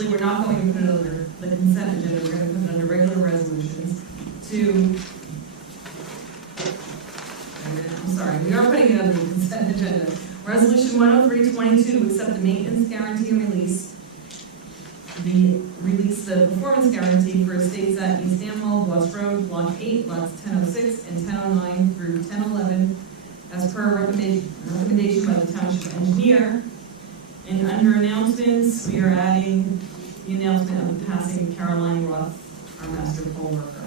Actually, we're not going to put it under the consent agenda, we're going to put it under regular resolutions I'm sorry, we are putting it under the consent agenda. Resolution 10322 to accept the maintenance guarantee and release the performance guarantee for estates at East Amwell, Boss Road, Block 8, lots 1006 and 1009 through 1011, as per recommendation by the Township Engineer. And under announcements, we are adding the announcement of the passing of Caroline Roth, our master poll worker.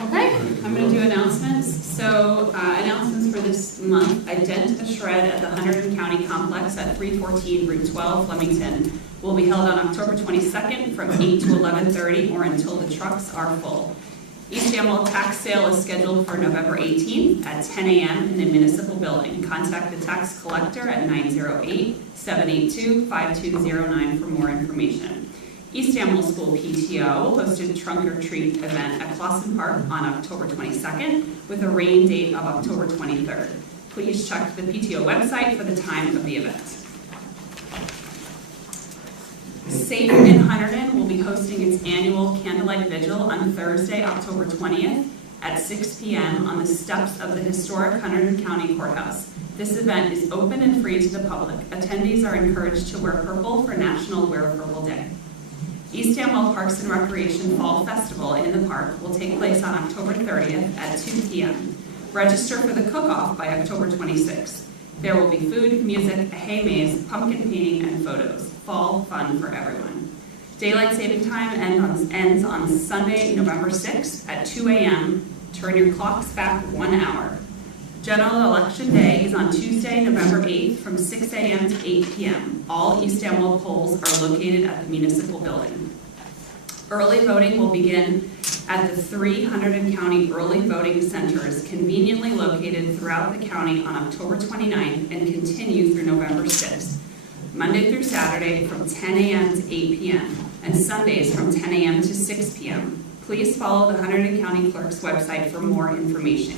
Okay, I'm going to do announcements. So announcements for this month: Ident a Shred at the Hunterdon County Complex at 314 Route 12, Flemington, will be held on October 22nd from 8 to 11:30 or until the trucks are full. East Amwell tax sale is scheduled for November 18th at 10 a.m. in the municipal building. Contact the tax collector at 908-782-5209 for more information. East Amwell School PTO hosted Trunk or Treat event at Clausen Park on October 22nd with a rain date of October 23rd. Please check the PTO website for the time of the event. Safe in Hunterdon will be hosting its annual Candlelight Vigil on Thursday, October 20th at 6 p.m. on the steps of the historic Hunterdon County Courthouse. This event is open and free to the public. Attendees are encouraged to wear purple for National Wear Purple Day. East Amwell Parks and Recreation Fall Festival in the park will take place on October 30th at 2 p.m. Register for the cook-off by October 26th. There will be food, music, a hay maze, pumpkin painting, and photos. Fall fun for everyone. Daylight saving time ends on Sunday, November 6th at 2 a.m. Turn your clocks back 1 hour. General Election Day is on Tuesday, November 8th from 6 a.m. to 8 p.m. All East Amwell polls are located at the municipal building. Early voting will begin at the 3 Hunterdon County early voting centers conveniently located throughout the county on October 29th and continue through November 6th. Monday through Saturday from 10 a.m. to 8 p.m. and Sundays from 10 a.m. to 6 p.m. Please follow the Hunterdon County Clerk's website for more information.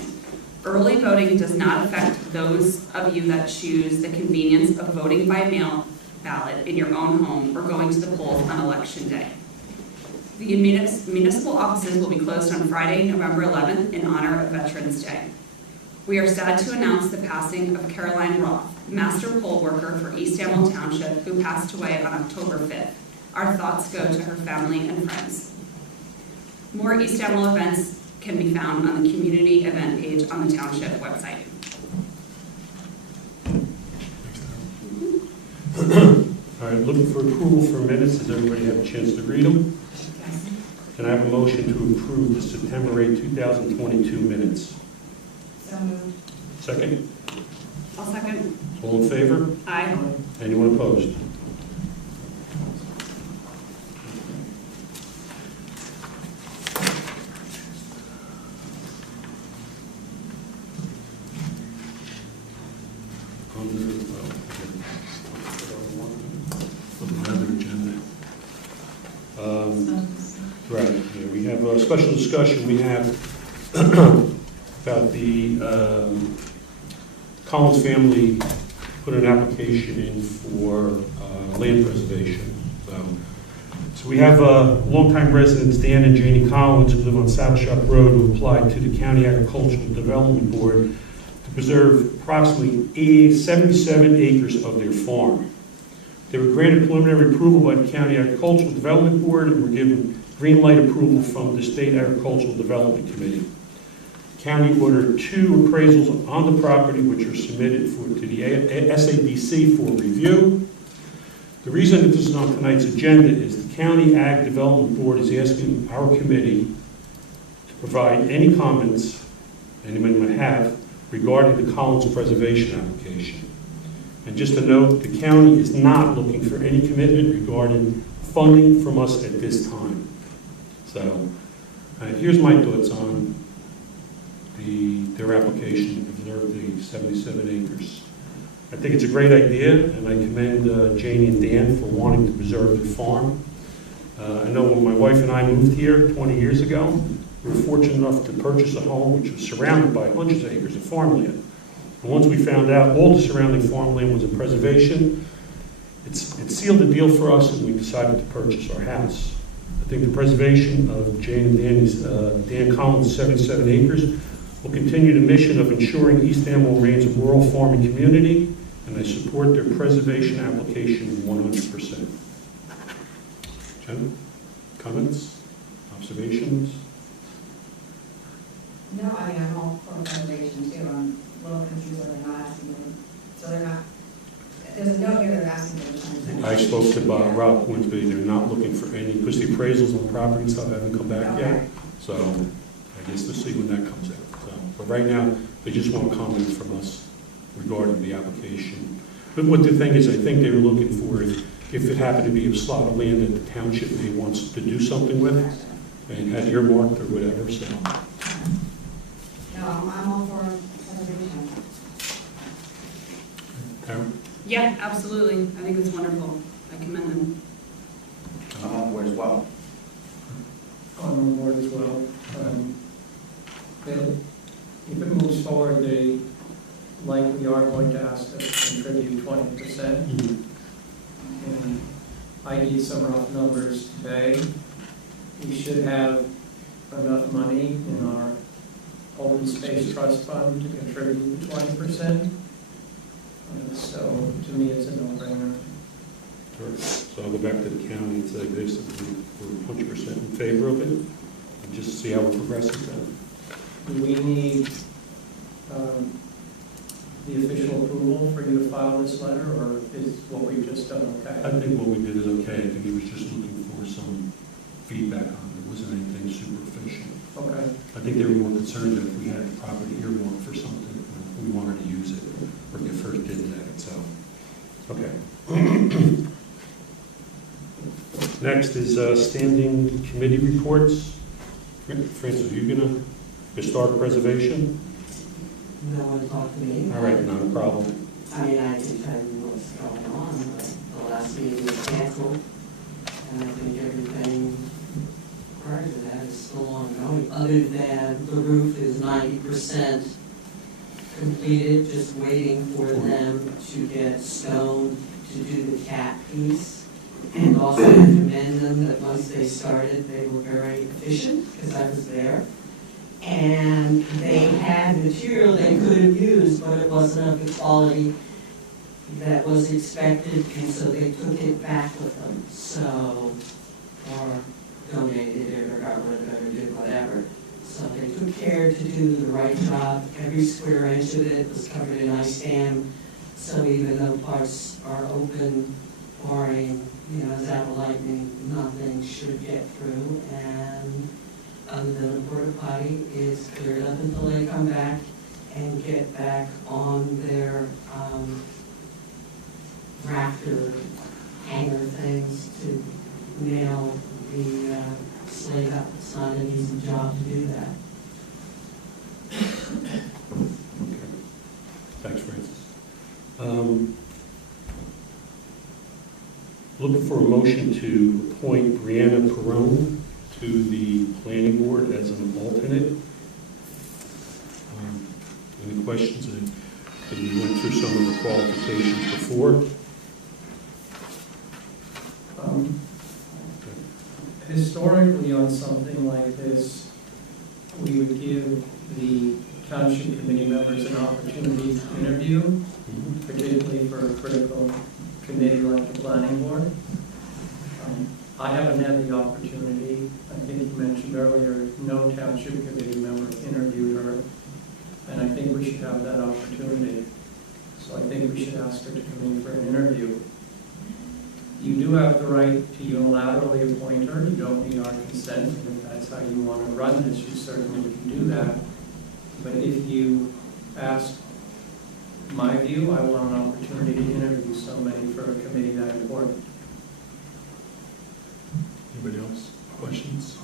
Early voting does not affect those of you that choose the convenience of voting by mail ballot in your own home or going to the polls on Election Day. The municipal offices will be closed on Friday, November 11th in honor of Veterans Day. We are sad to announce the passing of Caroline Roth, master poll worker for East Amwell Township, who passed away on October 5th. Our thoughts go to her family and friends. More East Amwell events can be found on the community event page on the Township website. All right, looking for approval for minutes. Does everybody have a chance to read them? Yes. Can I have a motion to approve the September 8, 2022 minutes? So moved. Second? I'll second. All in favor? Aye. Anyone opposed? Another agenda. Right, yeah, we have a special discussion we have about the Collins family put an application in for land preservation. So we have longtime residents Dan and Janie Collins who live on Saddle Shop Road who applied to the County Agricultural Development Board to preserve approximately 77 acres of their farm. They were granted preliminary approval by the County Agricultural Development Board and were given green light approval from the State Agricultural Development Committee. The county ordered 2 appraisals on the property which are submitted to the SADC for review. The reason that this is on tonight's agenda is the County Ag Development Board is asking our committee to provide any comments anyone might have regarding the Collins preservation application. And just a note, the county is not looking for any commitment regarding funding from us at this time. So here's my thoughts on their application to preserve the 77 acres. I think it's a great idea, and I commend Janie and Dan for wanting to preserve their farm. I know when my wife and I moved here 20 years ago, we were fortunate enough to purchase a home which was surrounded by hundreds of acres of farmland. And once we found out all the surrounding farmland was in preservation, it sealed the deal for us, and we decided to purchase our house. I think the preservation of Jane and Dan Collins' 77 acres will continue the mission of ensuring East Amwell remains a rural farming community, and I support their preservation application 100%. Jen, comments, observations? No, I mean, I'm all for preservation too. I'm a little confused why they're not asking them. So they're not, there's a note here they're asking for the 20%. I spoke to Rob Winsby, they're not looking for any, because the appraisals on the property and stuff haven't come back yet. Okay. So I guess we'll see when that comes out. So, but right now, they just want comments from us regarding the application. But what the thing is, I think they were looking for if it happened to be a slot of land that the township may wants to do something with, and had earmarked or whatever, so. No, I'm all for preservation. Tara? Yeah, absolutely. I think it's wonderful. I commend them. I'm on board as well. I'm on board as well. If it moves forward, they likely are going to ask us to contribute 20%. And I need some rough numbers today. We should have enough money in our open space trust fund to contribute the 20%. So to me, it's a no-brainer. Sure. So I'll go back to the county and say this, we're 100% in favor of it, and just see how it progresses then. Do we need the official approval for you to file this letter, or is what we've just done I okay? think what we did is okay. I think he was just looking for some feedback on it. It wasn't anything super official. Okay. I think they were more concerned that if we had the property earmarked for something, we wanted to use it, or they first did that, so, okay. Next is standing committee reports. Francis, are you gonna, historic preservation? No one talked to me. All right, not a problem. I mean, I can tell you what's going on, but the last meeting was canceled, and I think everything prior to that is still ongoing, other than the roof is 90% completed, just waiting for them to get stone to do the cap piece. And also commend them that once they started, they were very efficient, because I was there. And they had material they could have used, but it wasn't of the quality that was expected, and so they took it back with them, so, or donated it, or got rid of it, or did whatever. So they took care to do the right job. Every square inch of it was covered in ice dam, so even though parts are open, pouring, out of lightning, nothing should get through, and other than a porta potty, is cleared up until they come back and get back on their rafter hanger things to nail the slate up. It's not an easy job to do that. Okay. Thanks, Francis. Looking for a motion to appoint Brianna Perrone to the planning board as an alternate. Any questions? Because we went through some of the qualifications before. Historically, on something like this, we would give the township committee members an opportunity to interview, particularly for a critical committee like the planning board. I haven't had the opportunity. I think you mentioned earlier, no township committee member interviewed her, and I think we should have that opportunity. So I think we should ask her to come in for an interview. You do have the right to unilaterally appoint her. You don't need our consent, and if that's how you want to run this, you certainly can do that. But if you ask my view, I want an opportunity to interview somebody for a committee that important. Anybody else? Questions?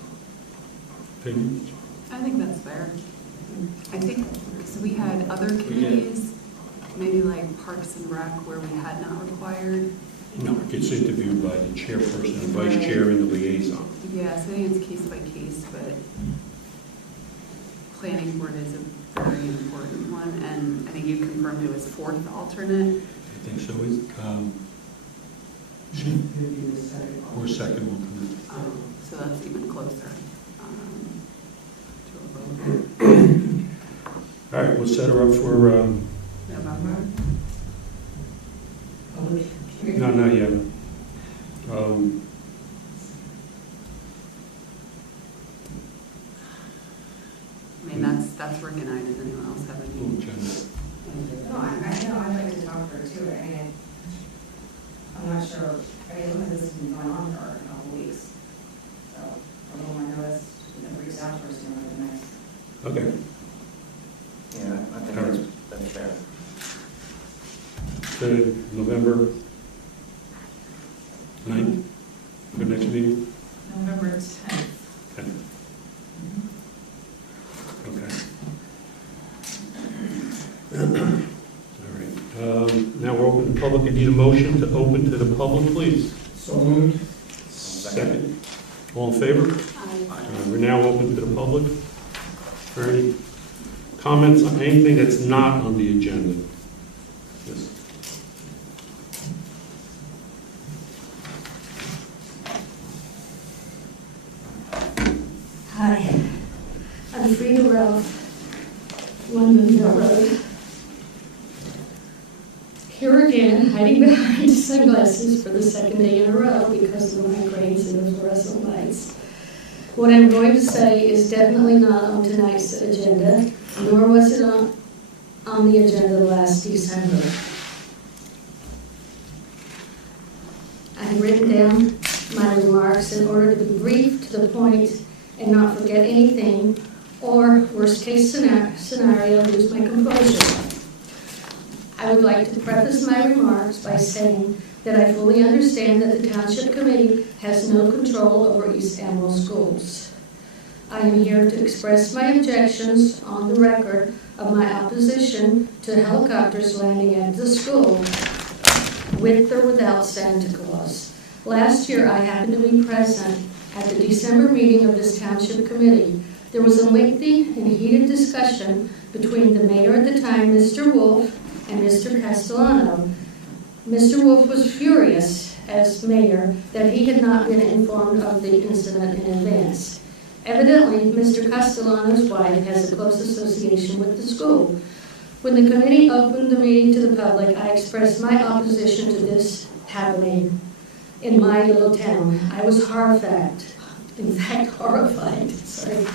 Opinions? I think that's fair. I think, so we had other committees, maybe like Parks and Rec, where we had not required. No, it gets interviewed by the chairperson, the vice chair, and the liaison. Yeah, so I think it's case by case, but planning board is a very important one, and I think you confirmed it was fourth alternate. I think so. It'd be the second. Or second alternate. So that's even closer to a vote. All right, we'll set her up for, November. Public hearing. no, not yet. I mean, that's organized. Does anyone else have any? Little agenda. No, I know, I'd like to talk to her too, I mean, I'm not sure, I mean, look, this has been going on for a couple weeks. So, a little more notice, reach out to her sooner than next. Okay. Yeah, I think that's fair. So November 9th, for next meeting? November 10th. 10th. Okay. All right. Now we're open to public. I need a motion to open to the public, please. So moved. Second. All in favor? We're now open to the public. For any comments on anything that's not on the agenda? Yes. Hi, I'm Frida Ralph, Londonville Road. Here again, hiding behind sunglasses for the second day in a row because of the migraines and the fluorescent lights. What I'm going to say is definitely not on tonight's agenda, nor was it on the agenda last December. I've written down my remarks in order to be brief, to the point, and not forget anything, or worst case scenario, lose my composure. I would like to preface my remarks by saying that I fully understand that the Township Committee has no control over East Amwell schools. I am here to express my objections on the record of my opposition to helicopters landing at the school, with or without Santa Claus. Last year, I happened to be present at the December meeting of this Township Committee. There was a lengthy and heated discussion between the mayor at the time, Mr. Wolf, and Mr. Castellano. Mr. Wolf was furious as mayor that he had not been informed of the incident in advance. Evidently, Mr. Castellano's wife has a close association with the school. When the committee opened the meeting to the public, I expressed my opposition to this happening in my little town. I was horrified. Sorry.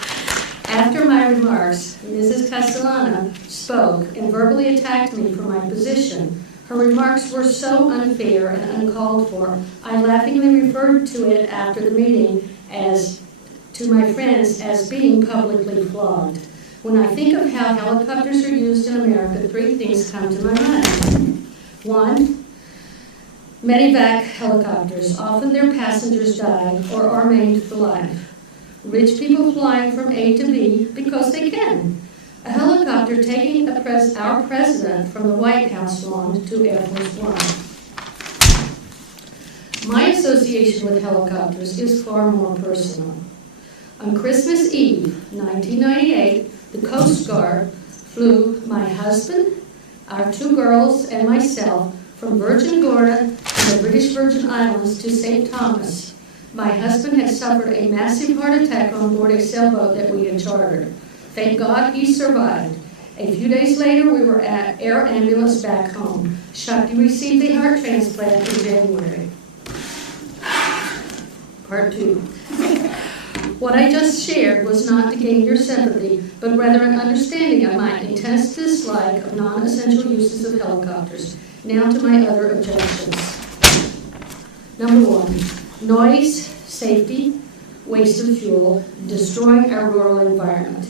After my remarks, Mrs. Castellano spoke and verbally attacked me for my position. Her remarks were so unfair and uncalled for. I laughingly referred to it after the meeting to my friends as being publicly flogged. When I think of how helicopters are used in America, three things come to my mind. One, medevac helicopters. Often their passengers die or are maimed for life. Rich people flying from A to B because they can. A helicopter taking our president from the White House lawn to Air Force One. My association with helicopters is far more personal. On Christmas Eve, 1998, the Coast Guard flew my husband, our two girls, and myself from Virgin Gorda and the British Virgin Islands to St. Thomas. My husband had suffered a massive heart attack on board a sailboat that we had chartered. Thank God he survived. A few days later, we were at air ambulance back home. Shakti received a heart transplant in January. Part 2. What I just shared was not to gain your sympathy, but rather an understanding of my intense dislike of non-essential uses of helicopters. Now to my other objections. Number 1, noise, safety, waste of fuel, destroying our rural environment.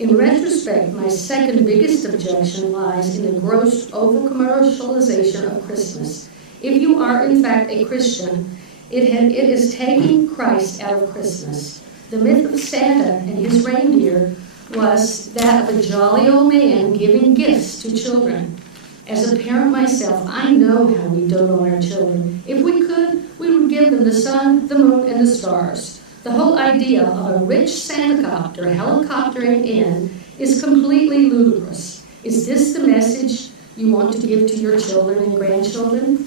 In retrospect, my second biggest objection lies in the gross over-commercialization of Christmas. If you are in fact a Christian, it is taking Christ out of Christmas. The myth of Santa and his reindeer was that of a jolly old man giving gifts to children. As a parent myself, I know how we dote on our children. If we could, we would give them the sun, the moon, and the stars. The whole idea of a rich Santa-copter helicoptering in is completely ludicrous. Is this the message you want to give to your children and grandchildren?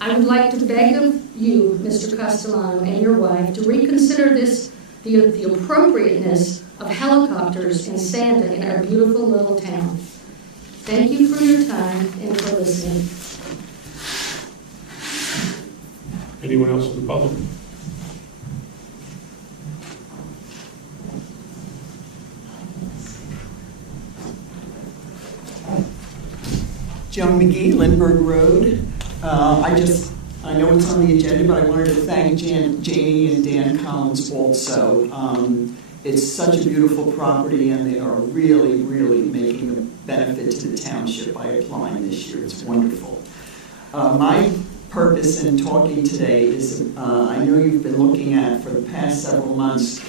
I would like to beg of you, Mr. Castellano, and your wife to reconsider the appropriateness of helicopters and Santa in our beautiful little town. Thank you for your time and for listening. Anyone else in the public? Joan Mcgee, Lindbergh Road. I know it's on the agenda, but I wanted to thank Janie and Dan Collins also. It's such a beautiful property, and they are really, really making a benefit to the township by applying this year. It's wonderful. My purpose in talking today is, I know you've been looking at, for the past several months,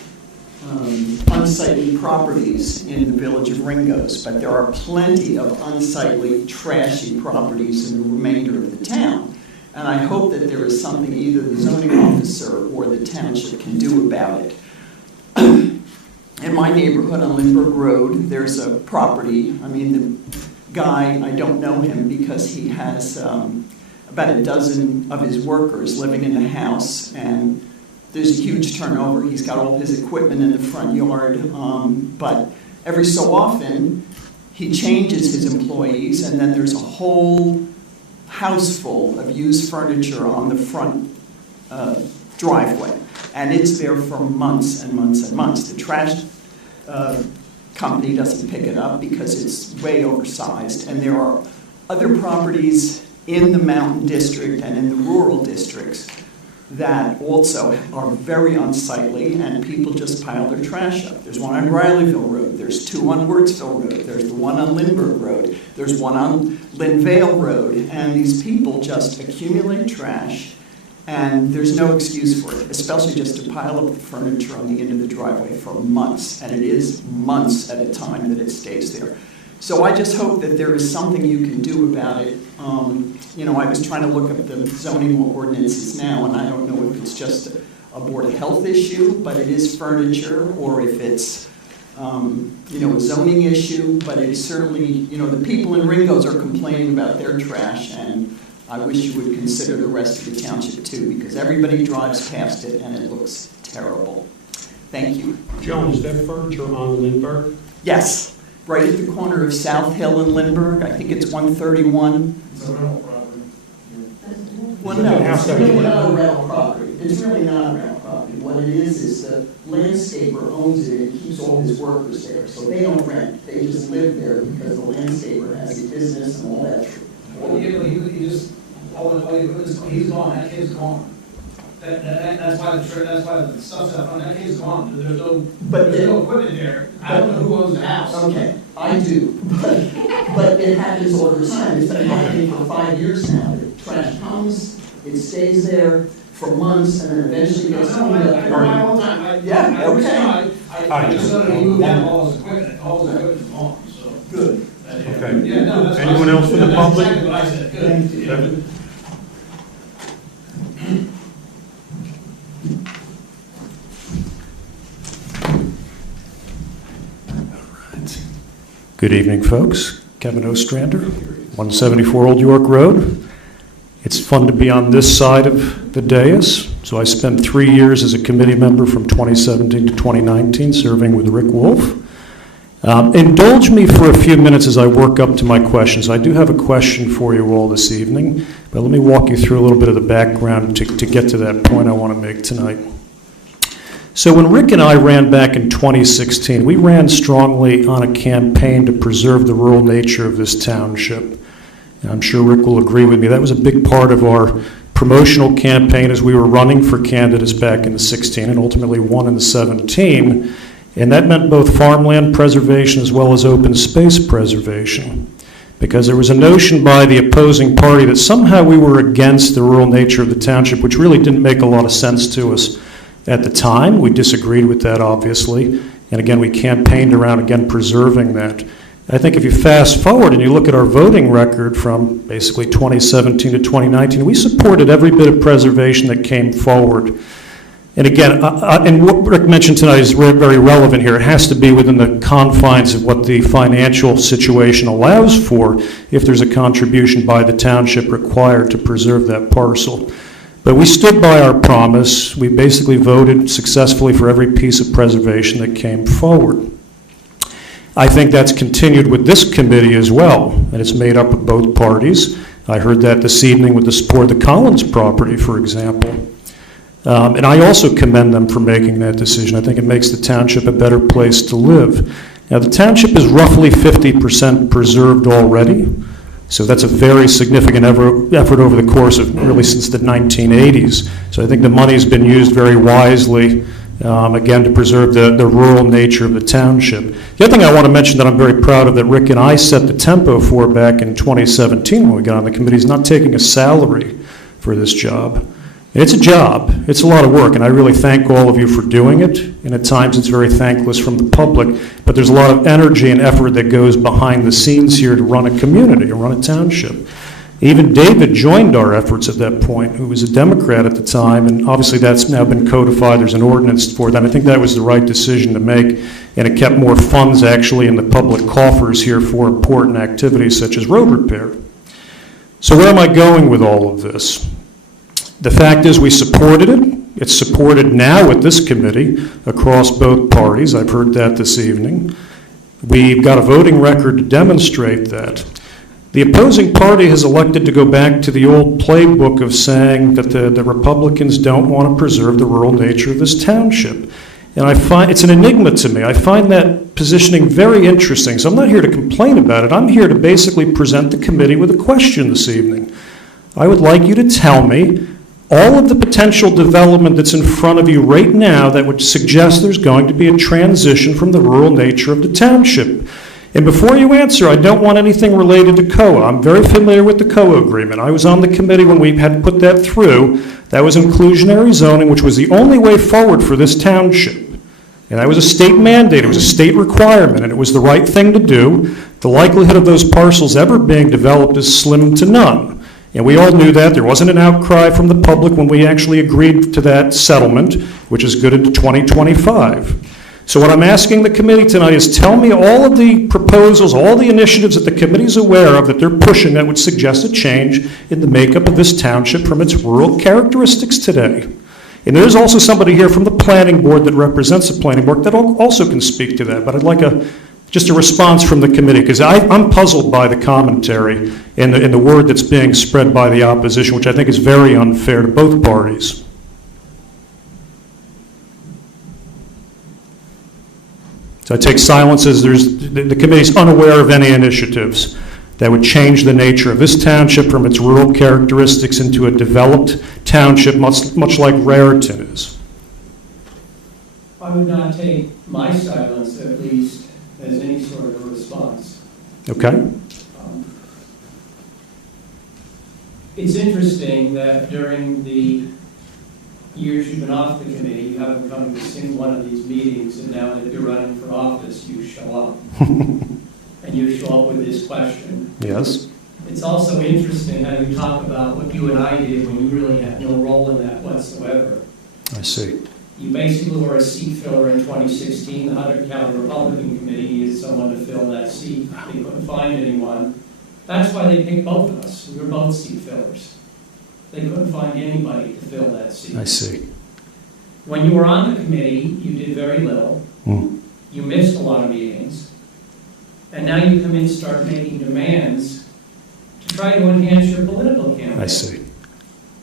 unsightly properties in the village of Ringgoes, but there are plenty of unsightly, trashy properties in the remainder of the town. And I hope that there is something either the zoning officer or the township can do about it. In my neighborhood on Lindbergh Road, there's a property. I mean, the guy, I don't know him because he has about a dozen of his workers living in the house, and there's a huge turnover. He's got all his equipment in the front yard, but every so often he changes his employees, and then there's a whole house full of used furniture on the front driveway, and it's there for months and months and months. The trash company doesn't pick it up because it's way oversized, and there are other properties in the mountain district and in the rural districts that also are very unsightly, and people just pile their trash up. There's one on Rileyville Road, there's two on Wurtsville Road, there's the one on Lindbergh Road, there's one on Linvale Road, and these people just accumulate trash, and there's no excuse for it, especially just to pile up the furniture on the end of the driveway for months, and it is months at a time that it stays there. So I just hope that there is something you can do about it. You know, I was trying to look up the zoning ordinances now, and I don't know if it's just a Board of Health issue, but it is furniture, or if it's, you know, a zoning issue, but it's certainly, you know, the people in Ringgoes are complaining about their trash, and I wish you would consider the rest of the township too, because everybody drives past it and it looks terrible. Thank you. Joan, is that furniture on Lindbergh? Yes, right at the corner of South Hill and Lindbergh. I think it's 131. It's a rental property. Well, no, it's really not a rental property. It's really not a rental property. What it is the landscaper owns it and keeps all his workers there. So they don't rent. They just live there because the landscaper has a business and all that. Well, yeah, but he just, he's gone, that kid's gone. That's why the stuff's up, that kid's gone. There's no equipment there. I don't know who owns the house. Okay, I do. But it happens all the time. It's been happening for 5 years now. The trash comes, it stays there for months, and then eventually gets cleaned up. I heard all the time. Yeah, okay. I just know he moved out all his equipment. All his equipment's gone, so. Good. Okay. Yeah, no, that's Anyone else from the public? That's exactly what I said. Good. Kevin? Good evening, folks. Kevin Ostrander, 174 Old York Road. It's fun to be on this side of the dais. So I spent 3 years as a committee member from 2017 to 2019 serving with Rick Wolf. Indulge me for a few minutes as I work up to my questions. I do have a question for you all this evening, but let me walk you through a little bit of the background to get to that point I want to make tonight. So when Rick and I ran back in 2016, we ran strongly on a campaign to preserve the rural nature of this township. And I'm sure Rick will agree with me. That was a big part of our promotional campaign as we were running for candidates back in the 16 and ultimately won in the 17. And that meant both farmland preservation as well as open space preservation. Because there was a notion by the opposing party that somehow we were against the rural nature of the township, which really didn't make a lot of sense to us at the time. We disagreed with that, obviously. And again, we campaigned around, again, preserving that. I think if you fast forward and you look at our voting record from basically 2017 to 2019, we supported every bit of preservation that came forward. And again, and what Rick mentioned tonight is very relevant here. It has to be within the confines of what the financial situation allows for if there's a contribution by the township required to preserve that parcel. But we stood by our promise. We basically voted successfully for every piece of preservation that came forward. I think that's continued with this committee as well, and it's made up of both parties. I heard that this evening with the support of the Collins property, for example. And I also commend them for making that decision. I think it makes the township a better place to live. Now, the township is roughly 50% preserved already, so that's a very significant effort over the course of really since the 1980s. So I think the money's been used very wisely, again, to preserve the rural nature of the township. The other thing I want to mention that I'm very proud of that Rick and I set the tempo for back in 2017 when we got on the committee is not taking a salary for this job. It's a job. It's a lot of work, and I really thank all of you for doing it, and at times it's very thankless from the public, but there's a lot of energy and effort that goes behind the scenes here to run a community, or run a township. Even David joined our efforts at that point, who was a Democrat at the time, and obviously that's now been codified. There's an ordinance for that. I think that was the right decision to make, and it kept more funds actually in the public coffers here for important activities such as road repair. So where am I going with all of this? The fact is we supported it. It's supported now with this committee across both parties. I've heard that this evening. We've got a voting record to demonstrate that. The opposing party has elected to go back to the old playbook of saying that the Republicans don't want to preserve the rural nature of this township. And I find it's an enigma to me. I find that positioning very interesting. So I'm not here to complain about it. I'm here to basically present the committee with a question this evening. I would like you to tell me all of the potential development that's in front of you right now that would suggest there's going to be a transition from the rural nature of the township. And before you answer, I don't want anything related to COA. I'm very familiar with the COA agreement. I was on the committee when we had put that through. That was inclusionary zoning, which was the only way forward for this township. And that was a state mandate. It was a state requirement, and it was the right thing to do. The likelihood of those parcels ever being developed is slim to none. And we all knew that. There wasn't an outcry from the public when we actually agreed to that settlement, which is good into 2025. So what I'm asking the committee tonight is tell me all of the proposals, all the initiatives that the committee's aware of that they're pushing that would suggest a change in the makeup of this township from its rural characteristics today. And there's also somebody here from the planning board that represents the planning board that also can speak to that. But I'd like just a response from the committee, because I'm puzzled by the commentary and the word that's being spread by the opposition, which I think is very unfair to both parties. So I take silence as the committee's unaware of any initiatives that would change the nature of this township from its rural characteristics into a developed township, much like Raritan is. I would not take my silence, at least, as any sort of a response. Okay. It's interesting that during the years you've been off the committee, you haven't come to a single one of these meetings, and now that you're running for office, you show up. And you show up with this question. Yes. It's also interesting how you talk about what you and I did when you really had no role in that whatsoever. I see. You basically were a seat filler in 2016. The Hunter County Republican Committee needed someone to fill that seat. They couldn't find anyone. That's why they picked both of us. We were both seat fillers. They couldn't find anybody to fill that seat. I see. When you were on the committee, you did very little. You missed a lot of meetings. And now you come in and start making demands to try to enhance your political campaign. I see.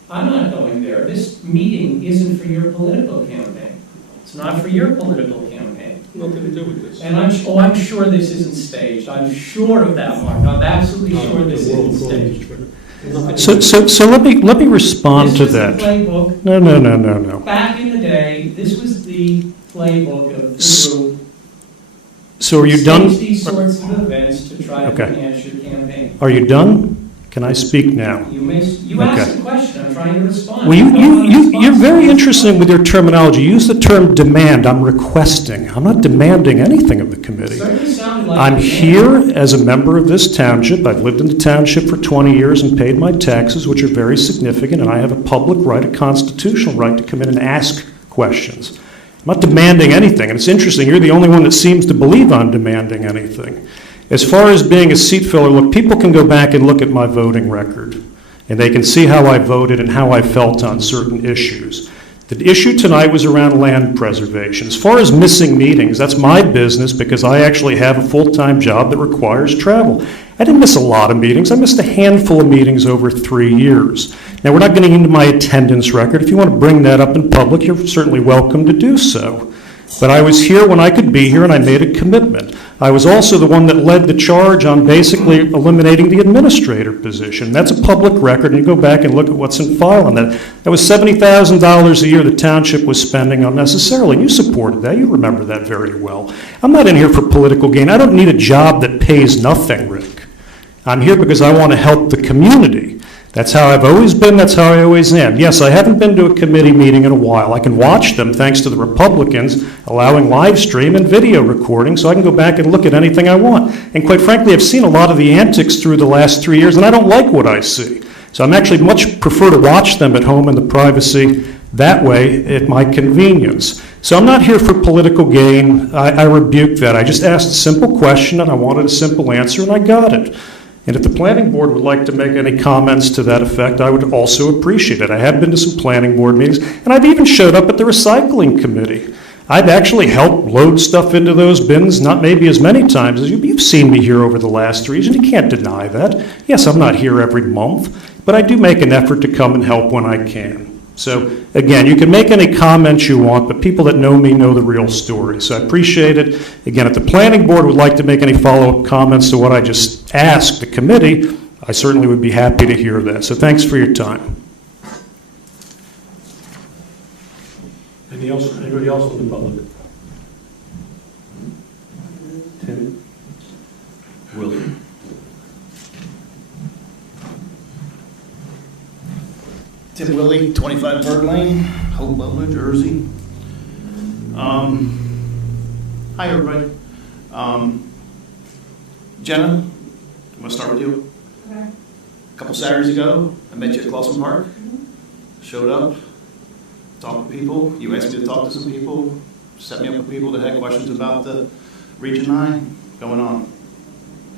I'm not going there. This meeting isn't for your political campaign. It's not for your political campaign. Nothing to do with this. And I'm sure this isn't staged. I'm sure of that, Mark. I'm absolutely sure this isn't staged. So let me respond to that. This was the playbook. No. Back in the day, this was the playbook of the group. So are you done? Stage these sorts of events to try to enhance your campaign. Are you done? Can I speak now? You asked a question. I'm trying to respond. Well, you're very interesting with your terminology. You use the term demand. I'm requesting. I'm not demanding anything of the committee. Certainly sounded like I'm here as a member of this township. I've lived in the township for 20 years and paid my taxes, which are very significant, and I have a public right, a constitutional right to come in and ask questions. I'm not demanding anything, and it's interesting, you're the only one that seems to believe I'm demanding anything. As far as being a seat filler, look, people can go back and look at my voting record, and they can see how I voted and how I felt on certain issues. The issue tonight was around land preservation. As far as missing meetings, that's my business because I actually have a full-time job that requires travel. I didn't miss a lot of meetings. I missed a handful of meetings over 3 years. Now, we're not getting into my attendance record. If you want to bring that up in public, you're certainly welcome to do so. But I was here when I could be here, and I made a commitment. I was also the one that led the charge on basically eliminating the administrator position. That's a public record, and you go back and look at what's in file on that. That was $70,000 a year the township was spending unnecessarily. You supported that. You remember that very well. I'm not in here for political gain. I don't need a job that pays nothing, Rick. I'm here because I want to help the community. That's how I've always been, that's how I always am. Yes, I haven't been to a committee meeting in a while. I can watch them thanks to the Republicans allowing live stream and video recording, so I can go back and look at anything I want. And quite frankly, I've seen a lot of the antics through the last 3 years, and I don't like what I see. So I'm actually much prefer to watch them at home in the privacy that way at my convenience. So I'm not here for political gain. I rebuke that. I just asked a simple question, and I wanted a simple answer, and I got it. And if the planning board would like to make any comments to that effect, I would also appreciate it. I have been to some planning board meetings, and I've even showed up at the recycling committee. I've actually helped load stuff into those bins, not maybe as many times as you've seen me here over the last 3 years, and you can't deny that. Yes, I'm not here every month, but I do make an effort to come and help when I can. So again, you can make any comments you want, but people that know me know the real story. So I appreciate it. Again, if the planning board would like to make any follow-up comments to what I just asked the committee, I certainly would be happy to hear that. So thanks for your time. Anybody else in the public? Tim? Willie? Tim Willie, 25 Bird Lane, Hopewell, New Jersey. Hi, everybody. Jenna, I'm going to start with you. Okay. A couple Saturdays ago, I met you at Clawson Park. Showed up, talked to people. You asked me to talk to some people, set me up with people that had questions about the Region 9 going on.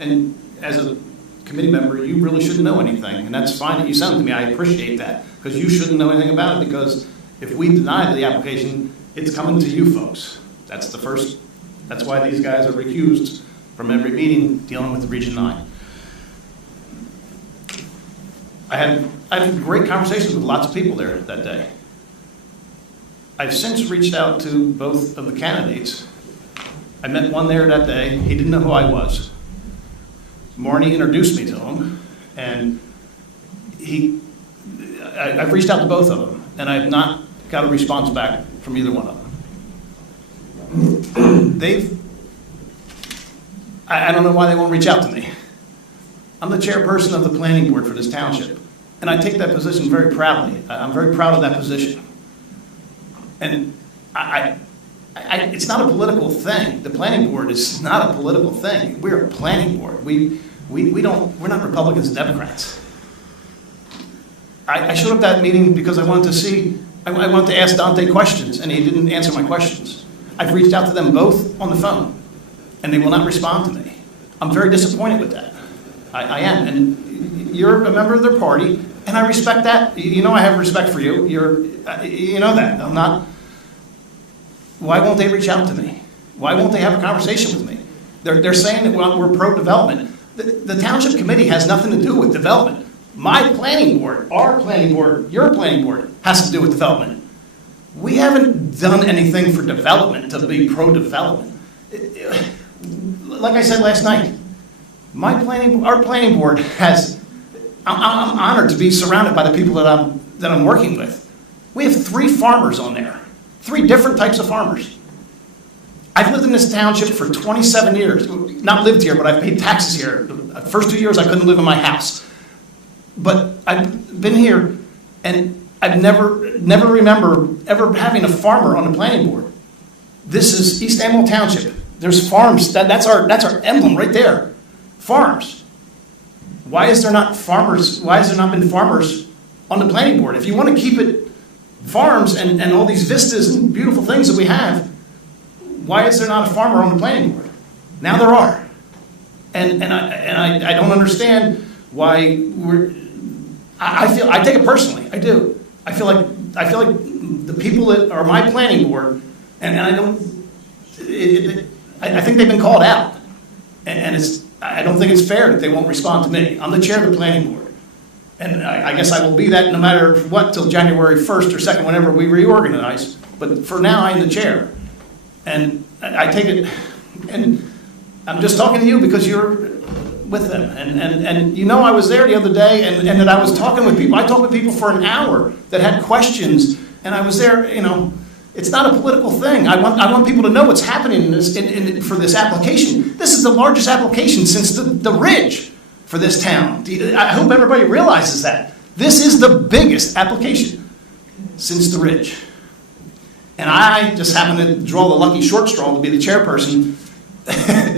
And as a committee member, you really shouldn't know anything, and that's fine that you sent it to me. I appreciate that, because you shouldn't know anything about it, because if we deny the application, it's coming to you folks. That's why these guys are recused from every meeting dealing with the Region 9. I had great conversations with lots of people there that day. I've since reached out to both of the candidates. I met one there that day. He didn't know who I was. Marnie introduced me to him, and I've reached out to both of them, and I have not got a response back from either one of them. I don't know why they won't reach out to me. I'm the chairperson of the planning board for this township, and I take that position very proudly. I'm very proud of that position. And it's not a political thing. The planning board is not a political thing. We're a planning board. We're not Republicans and Democrats. I showed up at that meeting because I wanted to ask Dante questions, and he didn't answer my questions. I've reached out to them both on the phone, and they will not respond to me. I'm very disappointed with that. I am, and you're a member of their party, and I respect that. You know I have respect for you. You know that. I'm not. Why won't they reach out to me? Why won't they have a conversation with me? They're saying that we're pro-development. The township committee has nothing to do with development. My planning board, our planning board, your planning board has to do with development. We haven't done anything for development to be pro-development. Like I said last night, our planning board has. I'm honored to be surrounded by the people that I'm working with. We have 3 farmers on there, 3 different types of farmers. I've lived in this township for 27 years. Not lived here, but I've paid taxes here. The first 2 years I couldn't live in my house. But I've been here, and I've never remember ever having a farmer on the planning board. This is East Amwell Township. There's farms. That's our emblem right there. Farms. Why is there not farmers? Why has there not been farmers on the planning board? If you want to keep it farms and all these vistas and beautiful things that we have, why is there not a farmer on the planning board? Now there are. And I don't understand why I take it personally. I do. I feel like the people that are my planning board, and I think they've been called out, and I don't think it's fair that they won't respond to me. I'm the chair of the planning board, and I guess I will be that no matter what till January 1st or 2nd, whenever we reorganize. But for now, I'm the chair, and I take it, and I'm just talking to you because you're with them, and you know I was there the other day, and that I was talking with people. I talked with people for an hour that had questions, and I was there. You know, it's not a political thing. I want people to know what's happening for this application. This is the largest application since the Ridge for this town. I hope everybody realizes that this is the biggest application since the Ridge, and I just happen to draw the lucky short straw to be the chairperson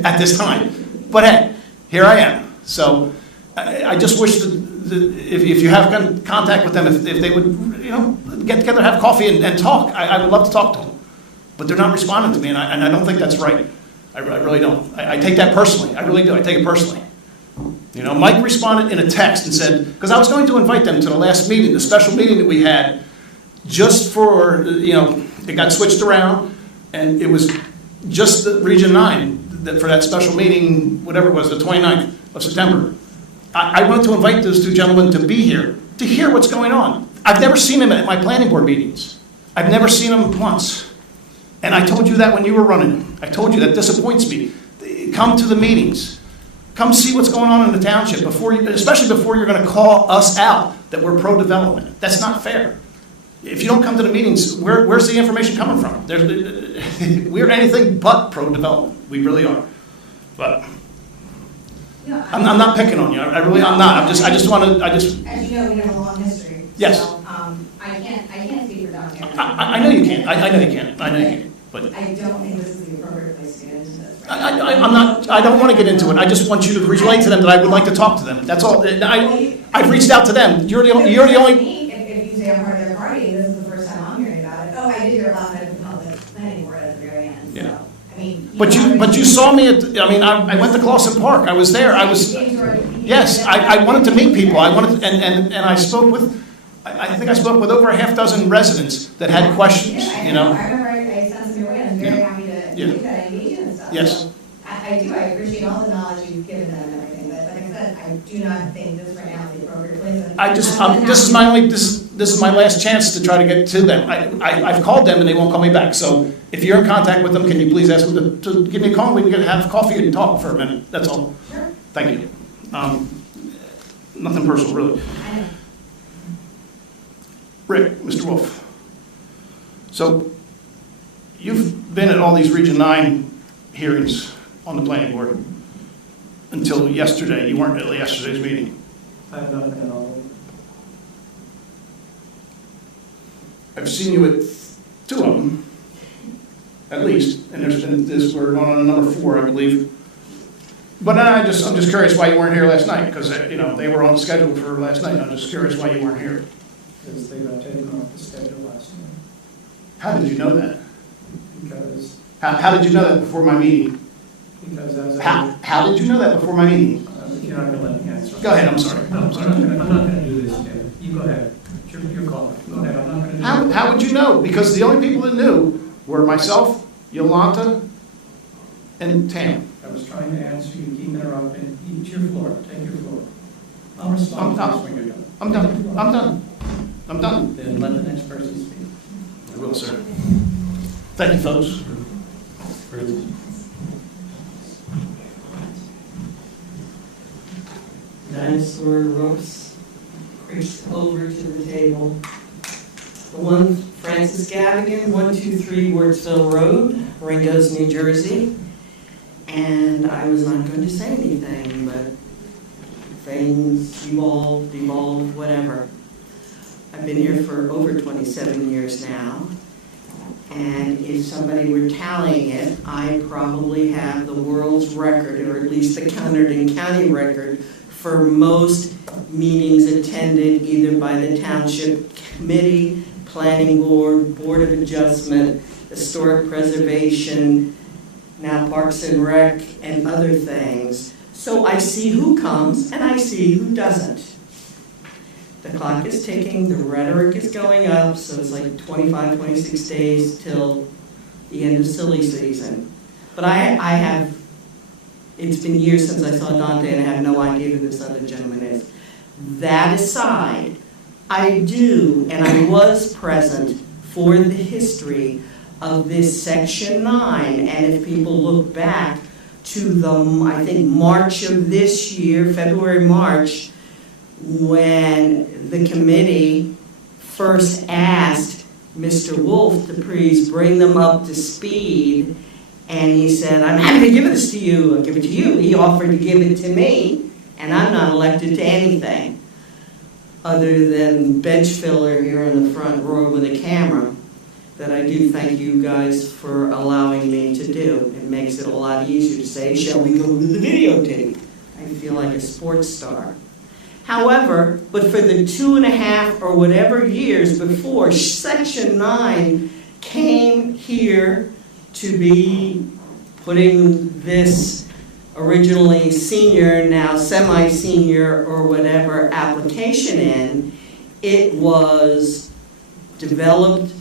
at this time. But hey. Here I am. So I just wish that if you have contact with them, if they would, you know, get together, have coffee, and talk. I would love to talk to them. But they're not responding to me, and I don't think that's right. I really don't. I take that personally. I really do. I take it personally. You know, Mike responded in a text and said, because I was going to invite them to the last meeting, the special meeting that we had, just for, you know, it got switched around, and it was just the Region 9. For that special meeting, whatever it was, the 29th of September. I wanted to invite those two gentlemen to be here, to hear what's going on. I've never seen them at my planning board meetings. I've never seen them once. And I told you that when you were running. I told you that disappoints me. Come to the meetings. Come see what's going on in the township, especially before you're going to call us out that we're pro-development. That's not fair. If you don't come to the meetings, where's the information coming from? We're anything but pro-development. We really are. But I'm not picking on you. I'm not. I just want to. As you know, we have a long history. Yes. So, I can't speak for Don Terry. I know you can't. I know you can't. But I don't think this is the appropriate place to get into this. Right? I'm not. I don't want to get into it. I just want you to relate to them that I would like to talk to them. That's all. I've reached out to them. You're the only. If you say I'm part of their party, this is the first time I'm hearing about it. Oh, I did hear last night at the public planning board at the very end. Yeah. So, I mean. But you saw me at. I went to Clawson Park. I was there. Yes. I wanted to meet people. I wanted and I spoke with. I think I spoke with over a half dozen residents that had questions. Yeah, you know. I remember I sent some your way, and I'm very happy to do that, engage and stuff. Yes. So I do. I appreciate all the knowledge you've given them and everything. But like I said, I do not think this right now is the appropriate place. This is my last chance to try to get to them. I've called them and they won't call me back. So if you're in contact with them, can you please ask them to give me a call? We can have coffee and talk for a minute. That's all. Sure. Thank you. Nothing personal, really. I know. Rick, Mr. Wolf. So you've been at all these Region 9 hearings on the planning board until yesterday. You weren't at yesterday's meeting. I have not been at all. I've seen you at 2 of them, at least, and we're going on number 4, I believe. But I'm just curious why you weren't here last night, because they were on the schedule for last night. I'm just curious why you weren't here. Because they got taken off the schedule last night. How did you know that? Because. How did you know that before my meeting? Because as How did you know that before my meeting? You're not going to let me answer. Go ahead. I'm sorry. No, I'm not going to do this, Ken. You go ahead. It's your call. Go ahead. I'm not going to do this. How would you know? Because the only people that knew were myself, Yolanta, and Tam. I was trying to answer you, keep interrupting. Eat your floor. Take your floor. I'll respond to this when you're done. I'm done. Then let the next person speak. I will, sir. Thank you, folks. Dinosaur roast creeps over to the table. The one, Francis Gavigan, 123 Wardsville Road, Ringgoes, New Jersey. And I was not going to say anything, but things evolved, whatever. I've been here for over 27 years now. And if somebody were tallying it, I probably have the world's record, or at least the Hunterdon County record, for most meetings attended either by the township committee, Planning Board, Board of Adjustment, Historic Preservation, now Parks and Rec, and other things. So I see who comes and I see who doesn't. The clock is ticking, the rhetoric is going up, so it's like 25, 26 days till the end of silly season. But I have, it's been years since I saw Dante and I have no idea who this other gentleman is. That aside, I do, and I was present for the history of this Section 9, and if people look back to the, I think, March of this year, February, March, when the committee first asked Mr. Wolf to please bring them up to speed, and he said, I'm happy to give this to you, I'll give it to you. He offered to give it to me, and I'm not elected to anything other than bench filler here in the front row with a camera that I do thank you guys for allowing me to do. It makes it a lot easier to say, shall we go to the videotape? I feel like a sports star. However, but for the 2.5 or whatever years before Section 9 came here to be putting this originally senior, now semi-senior or whatever application in, it was developed,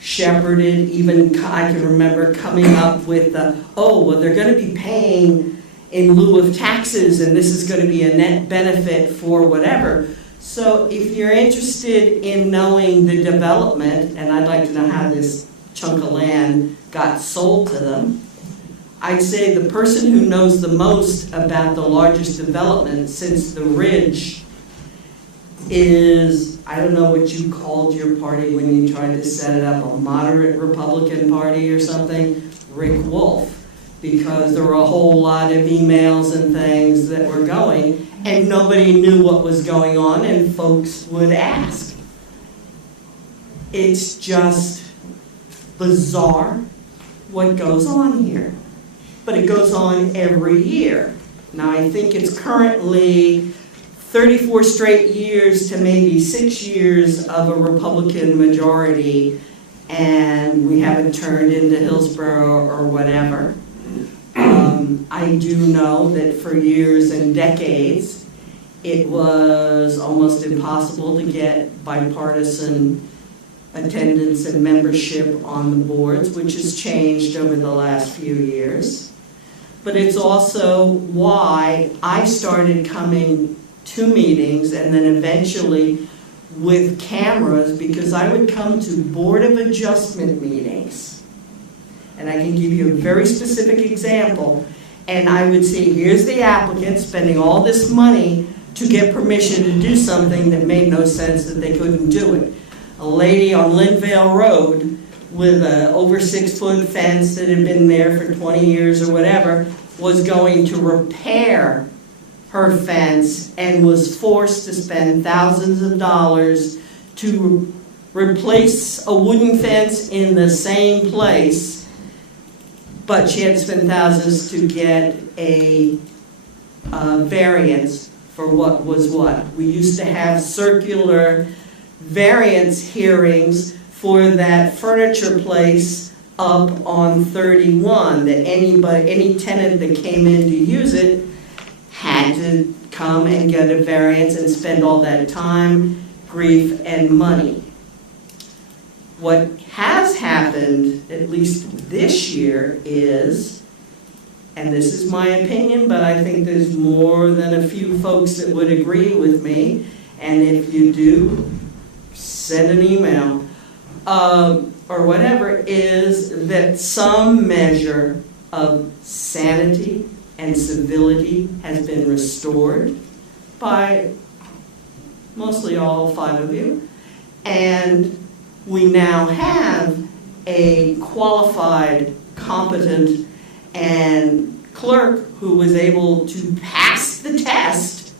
shepherded, even I can remember coming up with the, oh, well, they're going to be paying in lieu of taxes and this is going to be a net benefit for whatever. So if you're interested in knowing the development, and I'd like to know how this chunk of land got sold to them, I'd say the person who knows the most about the largest development since the Ridge is, I don't know what you called your party when you tried to set it up, a moderate Republican party or something, Rick Wolf, because there were a whole lot of emails and things that were going, and nobody knew what was going on, and folks would ask. It's just bizarre what goes on here. But it goes on every year. Now I think it's currently 34 straight years to maybe 6 years of a Republican majority, and we haven't turned into Hillsborough or whatever. I do know that for years and decades, it was almost impossible to get bipartisan attendance and membership on the boards, which has changed over the last few years. But it's also why I started coming to meetings and then eventually with cameras, because I would come to Board of Adjustment meetings. And I can give you a very specific example. And I would see, here's the applicant spending all this money to get permission to do something that made no sense that they couldn't do it. A lady on Lindvale Road with an over 6-foot fence that had been there for 20 years or whatever was going to repair her fence and was forced to spend thousands of dollars to replace a wooden fence in the same place, but she had to spend thousands to get a variance for what was what. We used to have circular variance hearings for that furniture place up on 31, that any tenant that came in to use it had to come and get a variance and spend all that time, grief, and money. What has happened, at least this year, is, and this is my opinion, but I think there's more than a few folks that would agree with me, and if you do, send an email, or whatever, is that some measure of sanity and civility has been restored by mostly all 5 of you, and we now have a qualified, competent, and clerk who was able to pass the test.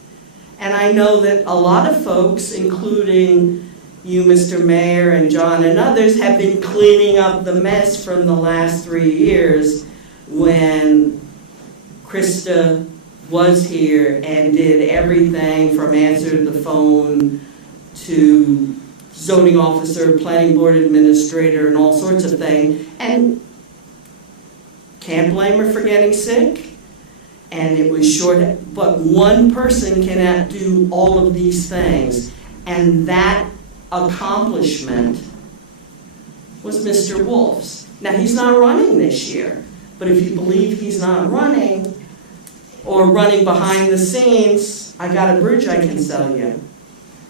And I know that a lot of folks, including you, Mr. Mayor, and John and others, have been cleaning up the mess from the last 3 years when Krista was here and did everything from answer the phone to zoning officer, planning board administrator, and all sorts of things. And can't blame her for getting sick. And it was short, but one person cannot do all of these things. And that accomplishment was Mr. Wolf's. Now, he's not running this year, but if you believe he's not running, or running behind the scenes, I got a bridge I can sell you.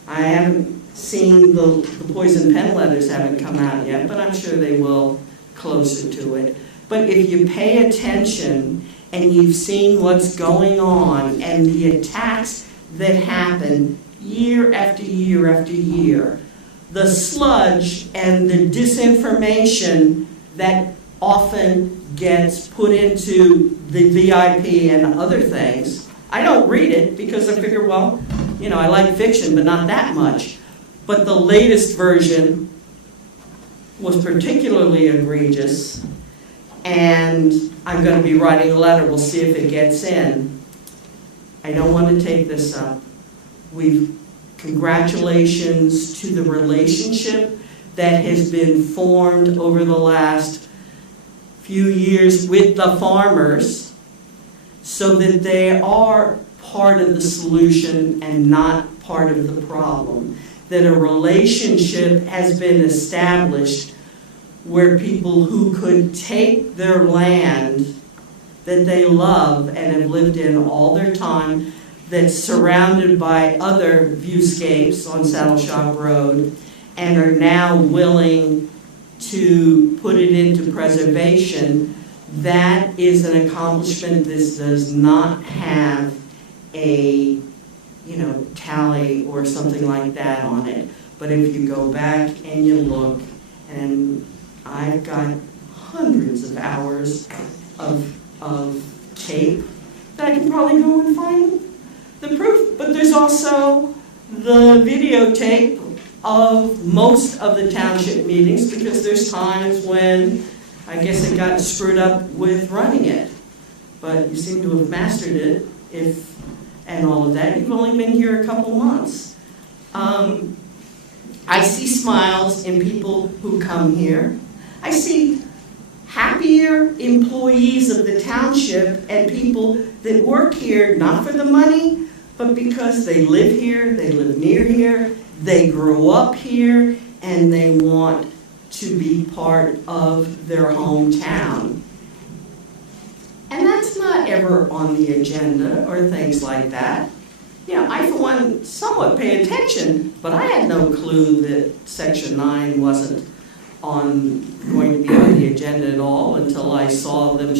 I haven't seen the poison pen letters haven't come out yet, but I'm sure they will closer to it. But if you pay attention and you've seen what's going on and the attacks that happen year after year after year, the sludge and the disinformation that often gets put into the VIP and other things. I don't read it because I figure, well, you know, I like fiction, but not that much. But the latest version was particularly egregious, and I'm going to be writing a letter. We'll see if it gets in. I don't want to take this up. Congratulations to the relationship that has been formed over the last few years with the farmers, so that they are part of the solution and not part of the problem. That a relationship has been established where people who could take their land that they love and have lived in all their time, that's surrounded by other viewscapes on Saddle Shop Road, and are now willing to put it into preservation, that is an accomplishment. This does not have a, tally or something like that on it. But if you go back and you look, and I've got hundreds of hours of tape that I can probably go and find the proof. But there's also the videotape of most of the township meetings, because there's times when I guess it got screwed up with running it. But you seem to have mastered it, and all of that. You've only been here a couple months. I see smiles in people who come here. I see happier employees of the township and people that work here, not for the money, but because they live here, they live near here, they grew up here, and they want to be part of their hometown. And that's not ever on the agenda or things like that. I, for one, somewhat pay attention, but I had no clue that Section 9 wasn't going to be on the agenda at all until I saw them,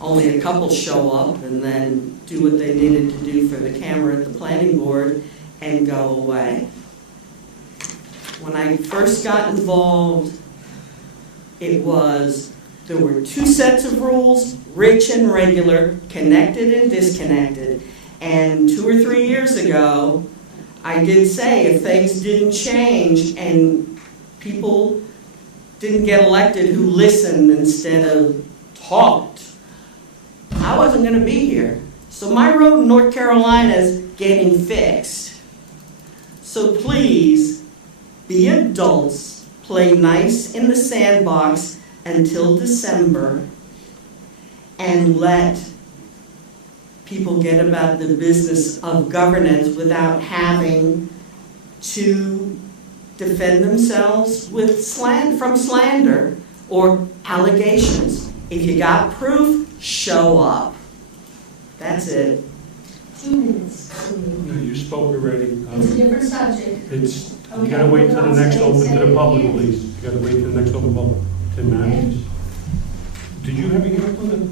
only a couple show up and then do what they needed to do for the camera at the planning board and go away. When I first got involved, there were two sets of rules, rich and regular, connected and disconnected. And 2 or 3 years ago, I did say if things didn't change and people didn't get elected who listened instead of talked, I wasn't going to be here. So my road in North Carolina is getting fixed. So please, be adults, play nice in the sandbox until December, and let people get about the business of governance without having to defend themselves from slander or allegations. If you got proof, show up. That's it. 2 minutes. No, you spoke already. It's a different subject. You gotta wait till the next open to the public, please. You gotta wait till the next open public. 10 minutes. Did you have a hand on it?